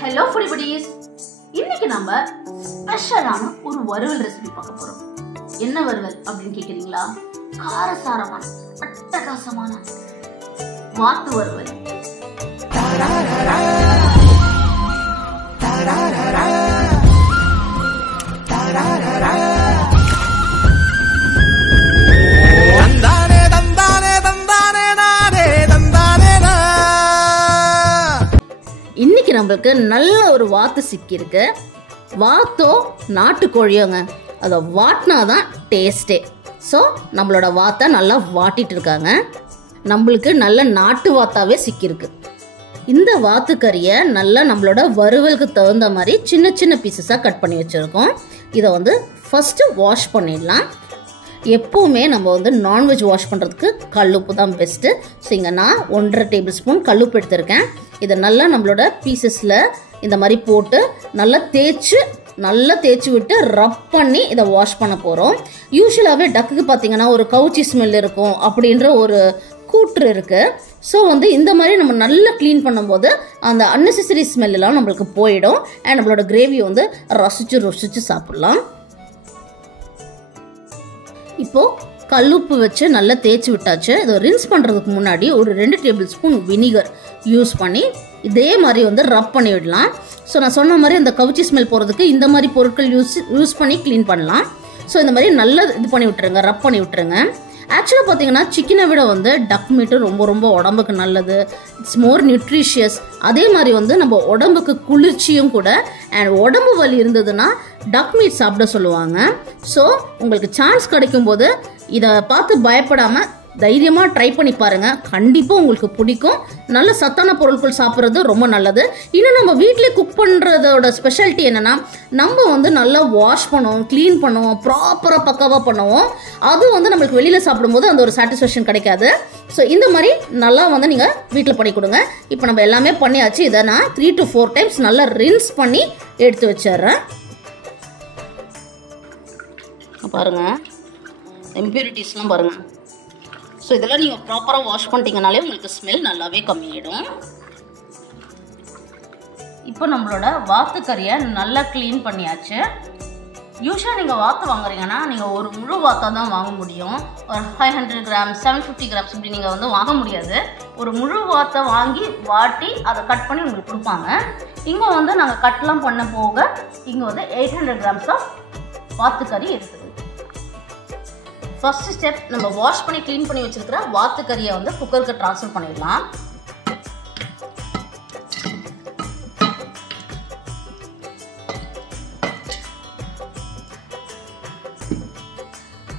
Hello foodie buddies. இன்னைக்கு நம்ம ஸ்பெஷலான ஒரு வறுவல் ரெசிபி பார்க்க போறோம். என்ன வறுவல் அப்படினு கேக்குறீங்களா? காரசாரமான அட்டகாசமான வாத்து வறுவல். இன்னைக்கு நம்மளுக்கு நல்ல ஒரு வாத்து சிக்கிருக்கு. வாத்தோ நாட்டுக்கோழியோங்க, அதை வாட்டினாதான் டேஸ்டே. ஸோ நம்மளோட வாத்தை நல்லா வாட்டிட்டு இருக்காங்க. நம்மளுக்கு நல்ல நாட்டு வாத்தாவே சிக்கிருக்கு. இந்த வாத்து கறியை நல்லா நம்மளோட வறுவலுக்கு தகுந்த மாதிரி சின்ன சின்ன பீசஸாக கட் பண்ணி வச்சுருக்கோம். இதை ஃபஸ்ட்டு வாஷ் பண்ணிடலாம். எப்போவுமே நம்ம நான்வெஜ் வாஷ் பண்ணுறதுக்கு கல்லுப்பு தான் பெஸ்ட்டு. ஸோ இங்கே நான் 1.5 டேபிள் ஸ்பூன் கல்லுப்பு எடுத்திருக்கேன். இதை நல்லா நம்மளோட பீசஸில் இந்த மாதிரி போட்டு நல்லா தேய்ச்சி விட்டு ரப் பண்ணி இதை வாஷ் பண்ண போகிறோம். யூஸ்வலாகவே டக்குக்கு பார்த்தீங்கன்னா ஒரு கவுச்சி ஸ்மெல் இருக்கும் அப்படின்ற ஒரு கூற்று இருக்குது. ஸோ இந்த மாதிரி நம்ம நல்லா க்ளீன் பண்ணும்போது அந்த அன்னெசரி ஸ்மெல்லாம் நம்மளுக்கு போயிடும். அண்ட் நம்மளோட கிரேவியை ரசித்து சாப்பிட்லாம். இப்போது கல்லுப்பு வச்சு நல்லா தேய்ச்சி விட்டாச்சு. இதை ரின்ஸ் பண்ணுறதுக்கு முன்னாடி ஒரு 2 டேபிள் ஸ்பூன் வினிகர் யூஸ் பண்ணி இதே மாதிரி ரப் பண்ணி விடலாம். ஸோ நான் சொன்ன மாதிரி அந்த கவுச்சி ஸ்மெல் போகிறதுக்கு இந்த மாதிரி பொருட்கள் யூஸ் பண்ணி க்ளீன் பண்ணலாம். ஸோ இந்த மாதிரி நல்லா இது பண்ணி விட்டுருங்க, ரப் பண்ணி விட்டுருங்க. ஆக்சுவலாக பார்த்தீங்கன்னா சிக்கனை விட டக் மீட்டு ரொம்ப ரொம்ப உடம்புக்கு நல்லது. It's more nutritious. அதே மாதிரி நம்ம உடம்புக்கு குளிர்ச்சியும் கூட. அண்ட் உடம்பு வலி இருந்ததுன்னா டக் மீட் சாப்பிட சொல்லுவாங்க. ஸோ உங்களுக்கு சான்ஸ் கிடைக்கும்போது இதை பார்த்து பயப்படாமல் தைரியமாக ட்ரை பண்ணி பாருங்கள். கண்டிப்பாக உங்களுக்கு பிடிக்கும். நல்ல சத்தான பொருட்கள் சாப்பிட்றது ரொம்ப நல்லது. இன்னும் நம்ம வீட்டிலே குக் பண்ணுறதோட ஸ்பெஷாலிட்டி என்னென்னா, நம்ம நல்லா வாஷ் பண்ணுவோம், க்ளீன் பண்ணுவோம், ப்ராப்பராக பக்காவாக பண்ணுவோம். அது நம்மளுக்கு வெளியில் சாப்பிடும்போது அந்த ஒரு சாட்டிஸ்ஃபேக்ஷன் கிடைக்காது. ஸோ இந்த மாதிரி நல்லா நீங்கள் வீட்டில் பண்ணி கொடுங்க. இப்போ நம்ம எல்லாமே பண்ணியாச்சு. இதை நான் 3 to 4 டைம்ஸ் நல்லா ரின்ஸ் பண்ணி எடுத்து வச்சிடுறேன். பாருங்கள், இம்பியூரிட்டிஸ்லாம் பாருங்கள். ஸோ இதெல்லாம் நீங்கள் ப்ராப்பராக வாஷ் பண்ணிட்டீங்கனாலே உங்களுக்கு ஸ்மெல் நல்லாவே கம்மியாயிடும். இப்போ நம்மளோட வாத்து கறியை நல்லா க்ளீன் பண்ணியாச்சு. யூஸ்வலாக நீங்கள் வாத்து வாங்குறீங்கன்னா நீங்கள் ஒரு முழு வாத்தாக தான் வாங்க முடியும். ஒரு 500 கிராம்ஸ் 750 கிராம்ஸ் இப்படி நீங்கள் வாங்க முடியாது. ஒரு முழு வாத்தை வாங்கி வாட்டி அதை கட் பண்ணி உங்களுக்கு கொடுப்பாங்க. இங்கே நாங்கள் கட்லாம் பண்ண போக இங்கே 800 கிராம்ஸ் ஆஃப் வாத்து கறி இருக்குது. ஃபர்ஸ்ட் ஸ்டெப், நம்ம வாஷ் பண்ணி க்ளீன் பண்ணி வச்சிருக்கிற வாத்து கறியை குக்கருக்கு ட்ரான்ஸ்ஃபர் பண்ணிடலாம்.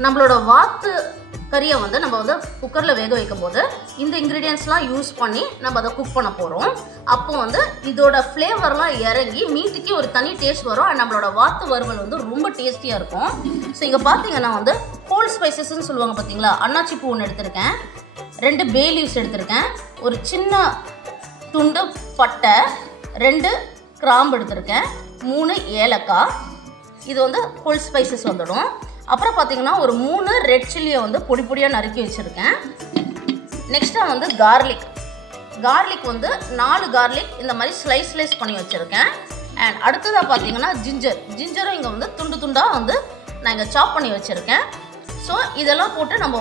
நம்மளோட வாத்து கறியை நம்ம குக்கரில் வேக வைக்கும் போது இந்த இன்க்ரீடியன்ஸ்லாம் யூஸ் பண்ணி நம்ம அதை குக் பண்ண போகிறோம். அப்போ இதோட ஃப்ளேவர்லாம் இறங்கி மீட்டுக்கு ஒரு தனி டேஸ்ட் வரும். அண்ட் நம்மளோட வாத்து வறுவல் ரொம்ப டேஸ்டியாக இருக்கும். ஸோ இங்கே பார்த்தீங்கன்னா ஹோல் ஸ்பைசஸ்ன்னு சொல்லுவாங்க பார்த்தீங்களா, அன்னாச்சி பூ 1 எடுத்திருக்கேன், 2 பே லீவ்ஸ் எடுத்திருக்கேன், ஒரு சின்ன துண்டு பட்டை, 2 கிராம்பு எடுத்திருக்கேன், 3 ஏலக்காய். இது ஹோல் ஸ்பைசஸ் வந்துடும். அப்புறம் பார்த்தீங்கன்னா ஒரு 3 ரெட் சில்லியை பொடி பொடியாக நறுக்கி வச்சுருக்கேன். நெக்ஸ்ட்டாக கார்லிக் 4 கார்லிக் இந்த மாதிரி ஸ்லைஸ் பண்ணி வச்சுருக்கேன். அண்ட் அடுத்ததாக பார்த்தீங்கன்னா ஜிஞ்சரும் இங்கே துண்டு துண்டாக நான் இங்கே சாப் பண்ணி வச்சுருக்கேன். ஸோ இதெல்லாம் போட்டு நம்ம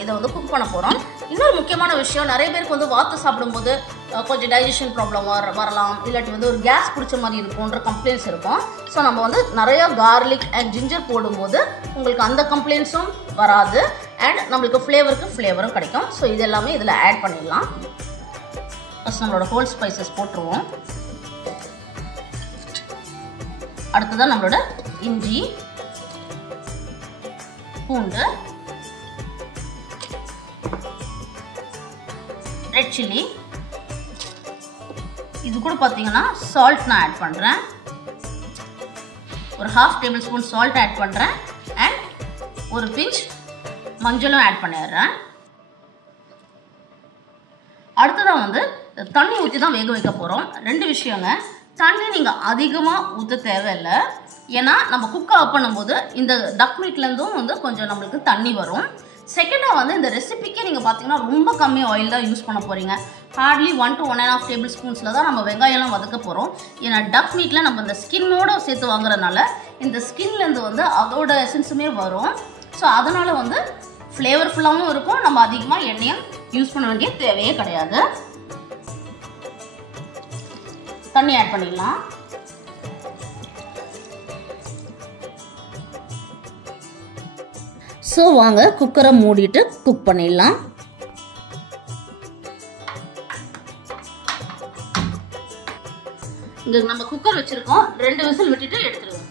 இதை குக் பண்ண போகிறோம். இன்னொரு முக்கியமான விஷயம், நிறைய பேருக்கு வாத்து சாப்பிடும்போது கொஞ்சம் டைஜஷன் ப்ராப்ளம் வரலாம், இல்லாட்டி ஒரு கேஸ் பிடிச்ச மாதிரி இருக்கும்ன்ற கம்ப்ளைண்ட்ஸ் இருக்கும். ஸோ நம்ம நிறையா கார்லிக் அண்ட் ஜிஞ்சர் போடும்போது உங்களுக்கு அந்த கம்ப்ளைண்ட்ஸும் வராது. அண்ட் நம்மளுக்கு ஃப்ளேவரும் கிடைக்கும். ஸோ இது எல்லாமே இதில் ஆட் பண்ணிடலாம். ஃபஸ்ட் நம்மளோட ஹோல் ஸ்பைசஸ் போட்டுருவோம். அடுத்ததான் நம்மளோட இஞ்சி, பூண்டு, ரெட் சில்லி, இது கூட பார்த்தீங்கன்னா சால்ட் நான் ஆட் பண்ணுறேன். ஒரு 1/2 டேபிள் ஸ்பூன் சால்ட் ஆட் பண்ணுறேன். அண்ட் ஒரு பிஞ்ச் மஞ்சளும் ஆட் பண்ணிடுறேன். அடுத்ததான் தண்ணி ஊற்றி தான் வேக வைக்க போகிறோம். 2 விஷயங்க. தண்ணி நீங்கள் அதிகமாக ஊற்ற தேவையில்லை. ஏன்னா நம்ம குக் ஆஃப் பண்ணும்போது இந்த டக் மீட்லேருந்தும் கொஞ்சம் நம்மளுக்கு தண்ணி வரும். செகண்டாக இந்த ரெசிபிக்கே நீங்கள் பார்த்தீங்கன்னா ரொம்ப கம்மி ஆயில் தான் யூஸ் பண்ண போகிறீங்க. ஹார்ட்லி 1 to 1.5 டேபிள் ஸ்பூன்ஸில் தான் நம்ம வெங்காயம்லாம் வதக்க போகிறோம். ஏன்னா டக் மீட்டில் நம்ம இந்த ஸ்கின்னோடு சேர்த்து வாங்குறதுனால இந்த ஸ்கின்லேருந்து வந்து அதோட எசன்ஸுமே வரும். ஸோ அதனால் வந்து ஃப்ளேவர்ஃபுல்லாகவும் இருக்கும். நம்ம அதிகமாக எண்ணெயும் யூஸ் பண்ண வேண்டிய தேவையே கிடையாது. தண்ணி ஆட் பண்ணிடலாம். ஸோ வாங்க குக்கரை மூடிட்டு குக் பண்ணிடலாம். இங்கே நம்ம குக்கர் வச்சுருக்கோம், 2 விசில் விட்டுட்டு எடுத்துடுவோம்.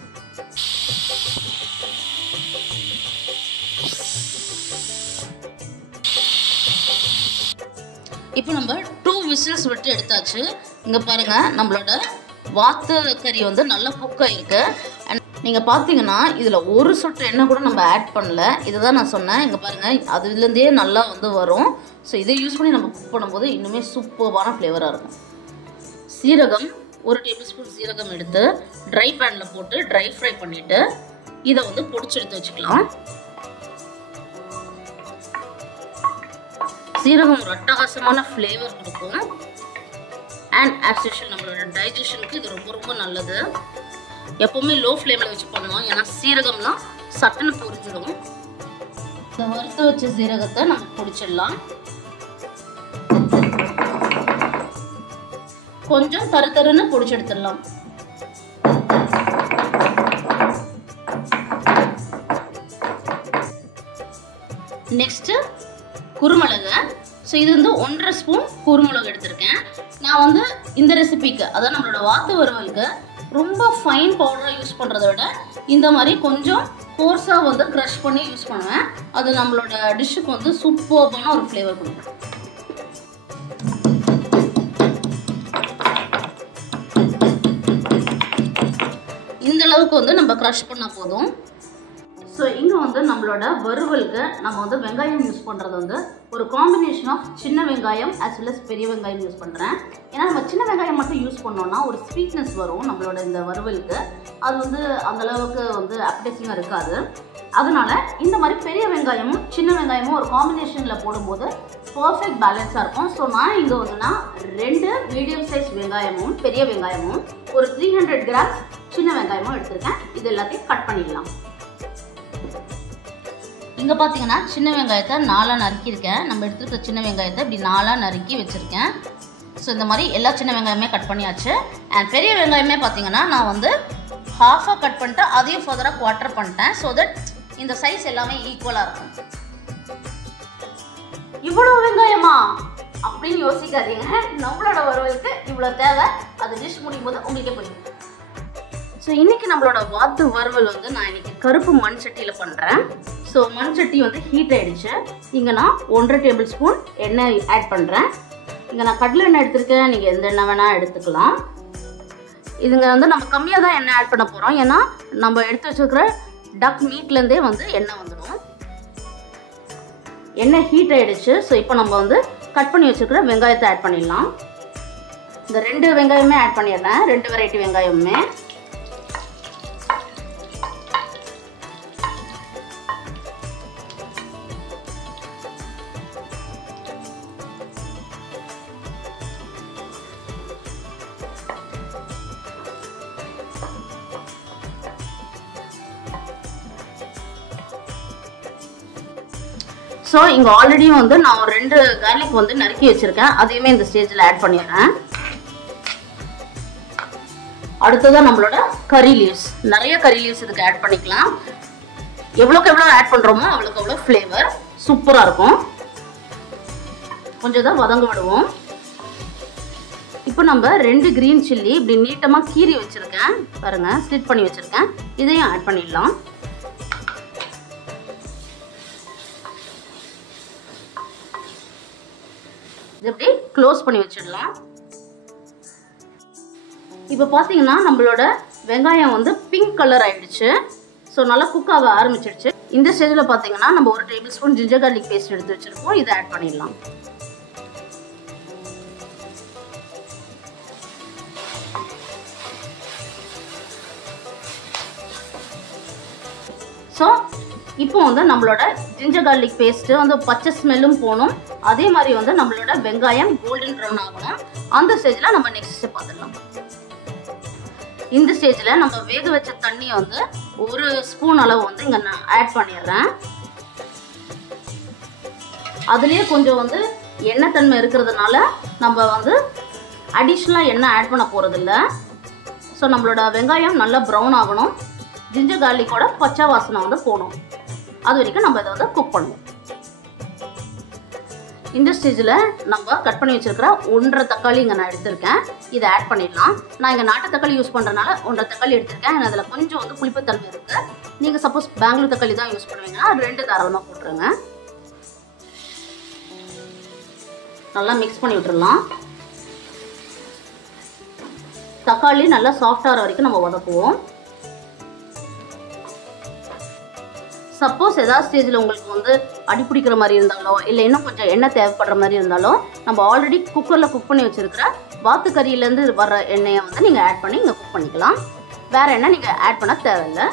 இப்போ நம்ம 2 விசில்ஸ் விட்டு எடுத்தாச்சு. இங்கே பாருங்கள், நம்மளோட வாத்து கறி வந்து நல்லா குக் ஆகிருக்கு. அண்ட் நீங்கள் பார்த்தீங்கன்னா இதில் ஒரு சொட்டு எண்ணெய் கூட நம்ம ஆட் பண்ணல. இதை தான் நான் சொன்னேன். இங்கே பாருங்கள், அதுலேருந்தே நல்லா வந்து வரும். ஸோ இதை யூஸ் பண்ணி நம்ம குக் பண்ணும்போது இன்னுமே சூப்பரான ஃப்ளேவராக இருக்கும். சீரகம் 1 டேபிள் ஸ்பூன் சீரகம் எடுத்து ட்ரை பேனில் போட்டு ட்ரை ஃப்ரை பண்ணிவிட்டு இதை வந்து பொடிச்சு எடுத்து வச்சுக்கலாம். சீரகம் ஒரு அட்டகாசமான ஃப்ளேவர் கொடுக்கும். அண்ட் ஆஸ் யூஷுவல் நம்மளோட டைஜஷனுக்கு இது ரொம்ப ரொம்ப நல்லது. எப்போவுமே லோ ஃப்ளேமில் வச்சு பண்ணுவோம், ஏன்னா சீரகம்லாம் சட்டுன்னு பொரிஞ்சிடும். இந்த வறுத்து வச்ச சீரகத்தை நம்ம பொடிச்சிடலாம். கொஞ்சம் தருன்னு பொடிச்சு எடுத்துடலாம். நெக்ஸ்ட்டு குருமிளகு. ஸோ இது வந்து 1.5 ஸ்பூன் குருமிளகு எடுத்திருக்கேன். நான் வந்து இந்த ரெசிபிக்கு, அதாவது நம்மளோட வாத்து வறுவலுக்கு ரொம்ப ஃபைன் பவுடராக யூஸ் பண்ணுறத விட இந்த மாதிரி கொஞ்சம் கோர்ஸாக வந்து க்ரஷ் பண்ணி யூஸ் பண்ணுவேன். அது நம்மளோட டிஷ்ஷுக்கு வந்து சூப்பரான ஒரு ஃப்ளேவர் கொடுக்கும். இந்த அளவுக்கு வந்து நம்ம க்ரஷ் பண்ணால் போதும். ஸோ இங்கே வந்து நம்மளோட வறுவலுக்கு நம்ம வந்து வெங்காயம் யூஸ் பண்ணுறது வந்து ஒரு காம்பினேஷன் ஆஃப் சின்ன வெங்காயம் as well as பெரிய வெங்காயம் யூஸ் பண்ணுறேன். ஏன்னா நம்ம சின்ன வெங்காயம் மட்டும் யூஸ் பண்ணோன்னா ஒரு ஸ்வீட்னஸ் வரும் நம்மளோட இந்த வறுவலுக்கு. அது வந்து அந்தளவுக்கு வந்து அப்டேசிங்காக இருக்காது. அதனால இந்த மாதிரி பெரிய வெங்காயமும் சின்ன வெங்காயமும் ஒரு காம்பினேஷனில் போடும்போது பர்ஃபெக்ட் பேலன்ஸாக இருக்கும். ஸோ நான் இங்கே வந்துன்னா 2 மீடியம் சைஸ் வெங்காயமும் பெரிய வெங்காயமும் ஒரு 300 கிராம்ஸ் சின்ன வெங்காயமும் எடுத்திருக்கேன். இது எல்லாத்தையும் கட் பண்ணிடலாம். இங்கே பார்த்தீங்கன்னா சின்ன வெங்காயத்தை 4ஆக நறுக்கியிருக்கேன். நம்ம எடுத்துருக்க சின்ன வெங்காயத்தை இப்படி 4ஆக நறுக்கி வச்சுருக்கேன். ஸோ இந்த மாதிரி எல்லா சின்ன வெங்காயமே கட் பண்ணியாச்சு. அண்ட் பெரிய வெங்காயமே பார்த்தீங்கன்னா நான் வந்து ஹாஃபாக கட் பண்ணிட்டு அதையும் ஃபர்தராக குவார்ட்டர் பண்ணிட்டேன். ஸோ தட் இந்த சைஸ் எல்லாமே ஈக்குவலாக இருக்கும். இவ்வளோ வெங்காயமா அப்படின்னு யோசிக்காதீங்க. நம்மளோட வறுவலுக்கு இவ்வளோ தேவை. அது டிஷ் முடியும் போது உங்களுக்கே புரியும். ஸோ இன்றைக்கி நம்மளோட வாத்து வறுவல் வந்து நான் இன்றைக்கி கருப்பு மண் சட்டியில் பண்ணுறேன். ஸோ மண் சட்டி வந்து ஹீட் ஆகிடுச்சு. இங்கே நான் 1.5 டேபிள் ஸ்பூன் எண்ணெய் ஆட் பண்ணுறேன். இங்கே நான் கடலை எண்ணெய் எடுத்துருக்கேன். நீங்கள் எந்த எண்ணெய் வேணால் எடுத்துக்கலாம். இதுங்க வந்து நம்ம கம்மியாக தான் எண்ணெய் ஆட் பண்ண போகிறோம். ஏன்னா நம்ம எடுத்து வச்சுருக்கிற டக் மீட்லேருந்தே வந்து எண்ணெய் வந்துடும். எண்ணெய் ஹீட் ஆகிடுச்சு. ஸோ இப்போ நம்ம வந்து கட் பண்ணி வச்சுருக்கிற வெங்காயத்தை ஆட் பண்ணிடலாம். இந்த 2 வெங்காயமே ஆட் பண்ணிடுறேன். 2 வெரைட்டி வெங்காயமுமே. ஸோ இங்கே ஆல்ரெடி வந்து நான் ஒரு 2 கார்லிக் வந்து நறுக்கி வச்சுருக்கேன். அதையுமே இந்த ஸ்டேஜில் ஆட் பண்ணிடுறேன். அடுத்ததான் நம்மளோட கறி லீவ்ஸ். நிறைய கறி லீவ்ஸ் இதுக்கு ஆட் பண்ணிக்கலாம். எவ்வளோக்கு எவ்வளோ ஆட் பண்ணுறோமோ அவ்வளோக்கு அவ்வளோ ஃப்ளேவர் சூப்பராக இருக்கும். கொஞ்சம் தான் வதங்க விடுவோம். இப்போ நம்ம 2 கிரீன் சில்லி இப்படி நீட்டமாக கீறி வச்சுருக்கேன். பாருங்கள், ஸ்லிட் பண்ணி வச்சுருக்கேன். இதையும் ஆட் பண்ணிடலாம். இது அப்படியே க்ளோஸ் பண்ணி வச்சிடலாம். இப்போ பார்த்தீங்கன்னா நம்மளோட வெங்காயம் வந்து பிங்க் கலர் ஆயிடுச்சு. ஸோ நல்லா குக் ஆக ஆரம்பிச்சிடுச்சு. இந்த ஸ்டேஜில் பார்த்தீங்கன்னா நம்ம 1 tablespoon ginger garlic paste எடுத்து வச்சுருக்கோம். இதை ஆட் பண்ணிடலாம். ஸோ இப்போ வந்து நம்மளோட ஜிஞ்சர் கார்லிக் பேஸ்ட்டு வந்து பச்சை ஸ்மெல்லும் போகணும். அதே மாதிரி வந்து நம்மளோட வெங்காயம் கோல்டன் ப்ரௌன் ஆகணும். அந்த ஸ்டேஜ்ல நம்ம நெக்ஸ்ட் ஸ்டெப் பார்த்துடலாம். இந்த ஸ்டேஜ்ல நம்ம வேக வச்ச தண்ணியை வந்து 1 ஸ்பூன் அளவு வந்து இங்க நான் ஆட் பண்ணிடுறேன். அதுலயே கொஞ்சம் வந்து எண்ணெய் தன்மை இருக்கிறதுனால நம்ம வந்து அடிஷ்னலா எண்ணெய் ஆட் பண்ண போறது இல்லை. ஸோ நம்மளோட வெங்காயம் நல்லா ப்ரௌன் ஆகணும். ஜிஞ்சர் கார்லிக்கோட பச்சை வாசனை வந்து போகணும். அது வரைக்கும் நம்ம இதை வந்து குக் பண்ணுவோம். இந்த ஸ்டேஜில் நம்ம கட் பண்ணி வச்சிருக்கிற 1.5 தக்காளி இங்கே நான் எடுத்திருக்கேன். இதை ஆட் பண்ணிடலாம். நான் இங்கே நாட்டு தக்காளி யூஸ் பண்ணுறதுனால 1.5 தக்காளி எடுத்திருக்கேன். அதில் கொஞ்சம் வந்து புளிப்புத்தன்மை இருக்குது. நீங்கள் சப்போஸ் பெங்களூர் தக்காளி தான் யூஸ் பண்ணுவீங்கன்னா 2 தாராளமாக போட்டுருங்க. நல்லா மிக்ஸ் பண்ணி விட்டுடலாம். தக்காளி நல்லா சாஃப்ட் ஆகிற வரைக்கும் நம்ம வதக்குவோம். சப்போஸ் ஏதாவது ஸ்டேஜில் உங்களுக்கு வந்து அடி பிடிக்கிற மாதிரி இருந்தாலோ இல்லை இன்னும் கொஞ்சம் எண்ணெய் தேவைப்படுற மாதிரி இருந்தாலோ நம்ம ஆல்ரெடி குக்கரில் குக் பண்ணி வச்சுருக்கிற வாத்துக்கறியிலேருந்து வர்ற எண்ணெயை வந்து நீங்கள் ஆட் பண்ணி இங்கே குக் பண்ணிக்கலாம். வேறு எண்ணெய் நீங்கள் ஆட் பண்ண தேவையில்லை.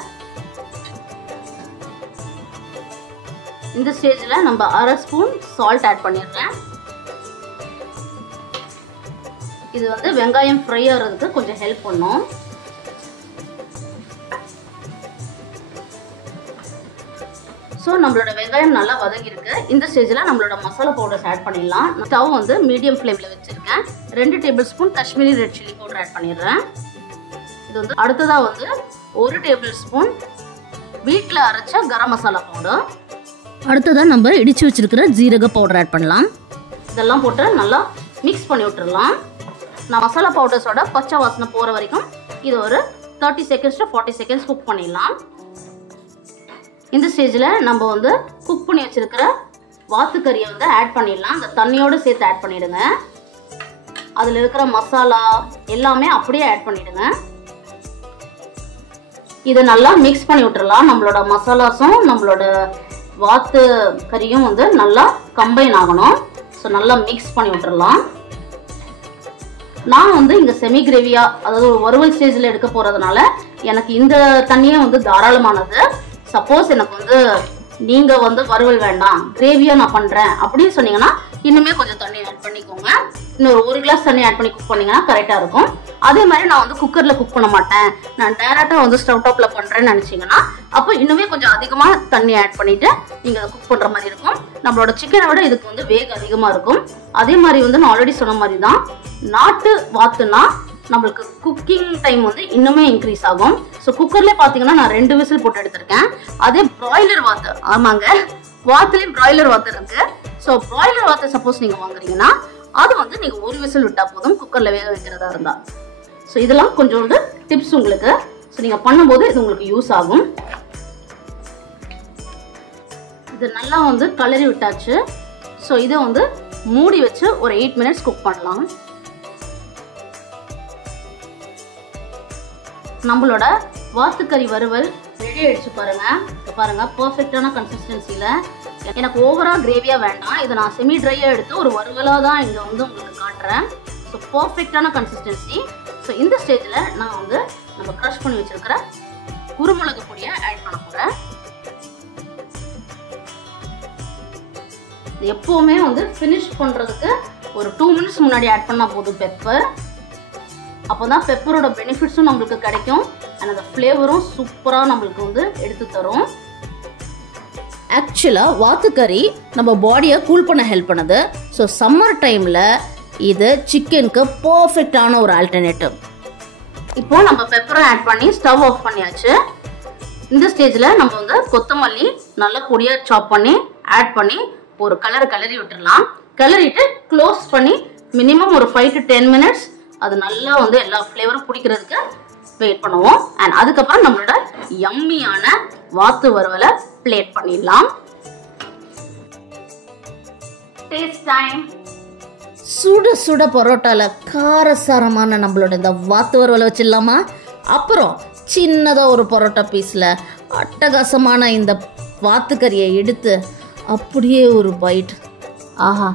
இந்த ஸ்டேஜில் நம்ம 1/2 ஸ்பூன் சால்ட் ஆட் பண்ணிடுறேன். இது வந்து வெங்காயம் ஃப்ரை ஆகிறதுக்கு கொஞ்சம் ஹெல்ப் பண்ணும். ஸோ நம்மளோட வெங்காயம் நல்லா வதங்கியிருக்கு. இந்த ஸ்டேஜில் நம்மளோட மசாலா பவுடர்ஸ் ஆட் பண்ணிடலாம். ஸ்டவ் வந்து மீடியம் ஃப்ளேமில் வச்சுருக்கேன். 2 tablespoon Kashmiri red chilli powder add பண்ணிடுறேன். இது வந்து அடுத்ததாக வந்து 1 டேபிள் ஸ்பூன் வீட்டில் அரைச்ச கரம் மசாலா பவுடர். அடுத்ததாக நம்ம இடித்து வச்சுருக்கிற ஜீரக பவுடர் ஆட் பண்ணலாம். இதெல்லாம் போட்டு நல்லா மிக்ஸ் பண்ணி விட்டுடலாம். நான் மசாலா பவுடர்ஸோட பச்சை வாசனை போகிற வரைக்கும் இது ஒரு 30 செகண்ட்ஸ் to 40 செகண்ட்ஸ் குக் பண்ணிடலாம். இந்த ஸ்டேஜில் நம்ம வந்து குக் பண்ணி வச்சிருக்கிற வாத்துக்கறியை வந்து ஆட் பண்ணிடலாம். அந்த தண்ணியோடு சேர்த்து ஆட் பண்ணிடுங்க. அதில் இருக்கிற மசாலா எல்லாமே அப்படியே ஆட் பண்ணிடுங்க. இதை நல்லா மிக்ஸ் பண்ணி விட்டுறலாம். நம்மளோட மசாலாஸும் நம்மளோட வாத்து கறியும் வந்து நல்லா கம்பைன் ஆகணும். ஸோ நல்லா மிக்ஸ் பண்ணி விட்டுறலாம். நான் வந்து இங்கே செமி கிரேவியா, அதாவது ஒரு வறுவல் ஸ்டேஜில் எடுக்க போகிறதுனால எனக்கு இந்த தண்ணியே வந்து தாராளமானது. சப்போஸ் எனக்கு வந்து நீங்கள் வந்து வறுவல் வேண்டாம், கிரேவியாக நான் பண்ணுறேன் அப்படின்னு சொன்னீங்கன்னா இன்னுமே கொஞ்சம் தண்ணி ஆட் பண்ணிக்கோங்க. இன்னொரு 1 கிளாஸ் தண்ணி ஆட் பண்ணி குக் பண்ணிங்கன்னா கரெக்டாக இருக்கும். அதே மாதிரி நான் வந்து குக்கரில் குக் பண்ண மாட்டேன், நான் டேரெக்டாக வந்து ஸ்டவ் டாப்பில் பண்ணுறேன்னு நினச்சிங்கன்னா அப்போ இன்னுமே கொஞ்சம் அதிகமாக தண்ணி ஆட் பண்ணிவிட்டு நீங்கள் அதை குக் பண்ணுற மாதிரி இருக்கும். நம்மளோட சிக்கனை விட இதுக்கு வந்து வேகம் அதிகமாக இருக்கும். அதே மாதிரி வந்து நான் ஆல்ரெடி சொன்ன மாதிரி தான் நாட்டு வாத்துனா நம்மளுக்கு குக்கிங் டைம் வந்து இன்னுமே இன்க்ரீஸ் ஆகும். ஸோ குக்கர்லேயே பார்த்தீங்கன்னா நான் 2 விசில் போட்டு எடுத்திருக்கேன். அதே பிராய்லர் வாத்து, ஆமாங்க வாத்துலேயும் பிராய்லர் வாத்து இருக்கு. ஸோ பிராய்லர் வாத்து சப்போஸ் நீங்கள் வாங்குறீங்கன்னா அது வந்து நீங்கள் 1 விசில் விட்டால் போதும் குக்கரில் வேக வைக்கிறதா இருந்தால். ஸோ இதெல்லாம் கொஞ்சோண்டு டிப்ஸ் உங்களுக்கு. ஸோ நீங்கள் பண்ணும்போது இது உங்களுக்கு யூஸ் ஆகும். இது நல்லா வந்து கலரி விட்டாச்சு. ஸோ இதை வந்து மூடி வச்சு ஒரு 8 மினிட்ஸ் குக் பண்ணலாம். நம்மளோட வாத்துக்கறி வறுவல் ரெடி ஆயிடுச்சு பாருங்க. பாருங்க பர்ஃபெக்டான கன்சிஸ்டன்சியில். எனக்கு ஓவராக கிரேவியாக வேண்டாம், இதை நான் செமி ட்ரையாக எடுத்து ஒரு வறுவலாக தான் இங்கே வந்து உங்களுக்கு காட்டுறேன். ஸோ பர்ஃபெக்டான கன்சிஸ்டன்சி. ஸோ இந்த ஸ்டேஜில் நான் வந்து நம்ம க்ரஷ் பண்ணி வச்சிருக்கிற குருமிளகு பொடியை ஆட் பண்ண போகிறேன். எப்போவுமே வந்து ஃபினிஷ் பண்ணுறதுக்கு ஒரு 2 மினிட்ஸ் முன்னாடி ஆட் பண்ணால் போதும் பெப்பர். அப்போ தான் பெப்பரோட பெனிஃபிட்ஸும் நம்மளுக்கு கிடைக்கும். அண்ட் அந்த ஃப்ளேவரும் சூப்பராக நம்மளுக்கு வந்து எடுத்து தரும். ஆக்சுவலாக வாத்துக்கறி நம்ம பாடியை கூல் பண்ண ஹெல்ப் பண்ணுது. ஸோ சம்மர் டைமில் இது சிக்கனுக்கு பர்ஃபெக்டான ஒரு ஆல்டர்னேட்டிவ். இப்போ நம்ம பெப்பரை ஆட் பண்ணி ஸ்டவ் ஆஃப் பண்ணியாச்சு. இந்த ஸ்டேஜில் நம்ம வந்து கொத்தமல்லி நல்லா பொடியாக சாப் பண்ணி ஆட் பண்ணி ஒரு கலரி விட்டுடலாம். கிளறிட்டு க்ளோஸ் பண்ணி மினிமம் ஒரு 5 to 10 மினிட்ஸ் அது நல்லா வந்து எல்லா ஃப்ளேவரும் பிடிக்கிறதுக்கு வெயிட் பண்ணுவோம். அண்ட் அதுக்கப்புறம் நம்மளோட யம்மியான வாத்து வறுவலை பிளேட் பண்ணிடலாம். Taste time. சுட சுட பரோட்டால காரசாரமான நம்மளோட இந்த வாத்து வறுவலை வச்சிடலாமா? அப்புறம் சின்னதாக ஒரு பரோட்டா பீஸில் அட்டகாசமான இந்த வாத்துக்கறியை எடுத்து அப்படியே ஒரு பைட். ஆஹா.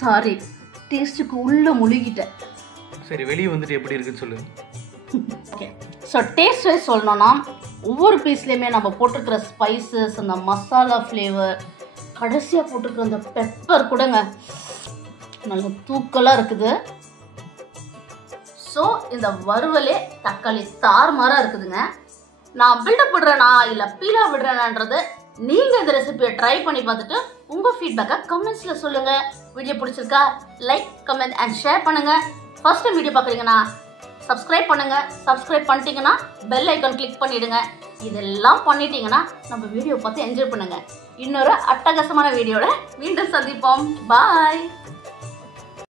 சாரி, டேஸ்ட்டுக்கு உள்ளே முழுகிட்டேன். சரி, வெளியே வந்துட்டு எப்படி இருக்குன்னு சொல்லுங்க. ஓகே, ஸோ டேஸ்ட் வைஸ் சொல்லணும்னா ஒவ்வொரு பீஸ்லேயுமே நம்ம போட்டிருக்கிற ஸ்பைசஸ், அந்த மசாலா ஃப்ளேவர், கடைசியாக போட்டிருக்கிற அந்த பெப்பர் கூடங்க நல்ல தூக்கலாக இருக்குது. ஸோ இந்த வறுவலே தக்காளி தாறுமாறாக இருக்குதுங்க. நான் பில்டப் விடுறேனா இல்லை பீலா விடுறேனான்றது நீங்கள் இந்த ரெசிபியை ட்ரை பண்ணி பார்த்துட்டு உங்கள் ஃபீட்பேக்கை கமெண்ட்ஸில் சொல்லுங்கள். வீடியோ பிடிச்சிருக்கா லைக், கமெண்ட் அண்ட் ஷேர் பண்ணுங்கள். ஃபர்ஸ்ட் டைம் வீடியோ பார்க்குறீங்கன்னா சப்ஸ்கிரைப் பண்ணுங்கள். சப்ஸ்கிரைப் பண்ணிட்டீங்கன்னா பெல் ஐக்கான் கிளிக் பண்ணிவிடுங்க. இதெல்லாம் பண்ணிட்டீங்கன்னா நம்ம வீடியோ பார்த்து என்ஜாய் பண்ணுங்கள். இன்னொரு அட்டகாசமான வீடியோவில் மீண்டும் சந்திப்போம். பாய்.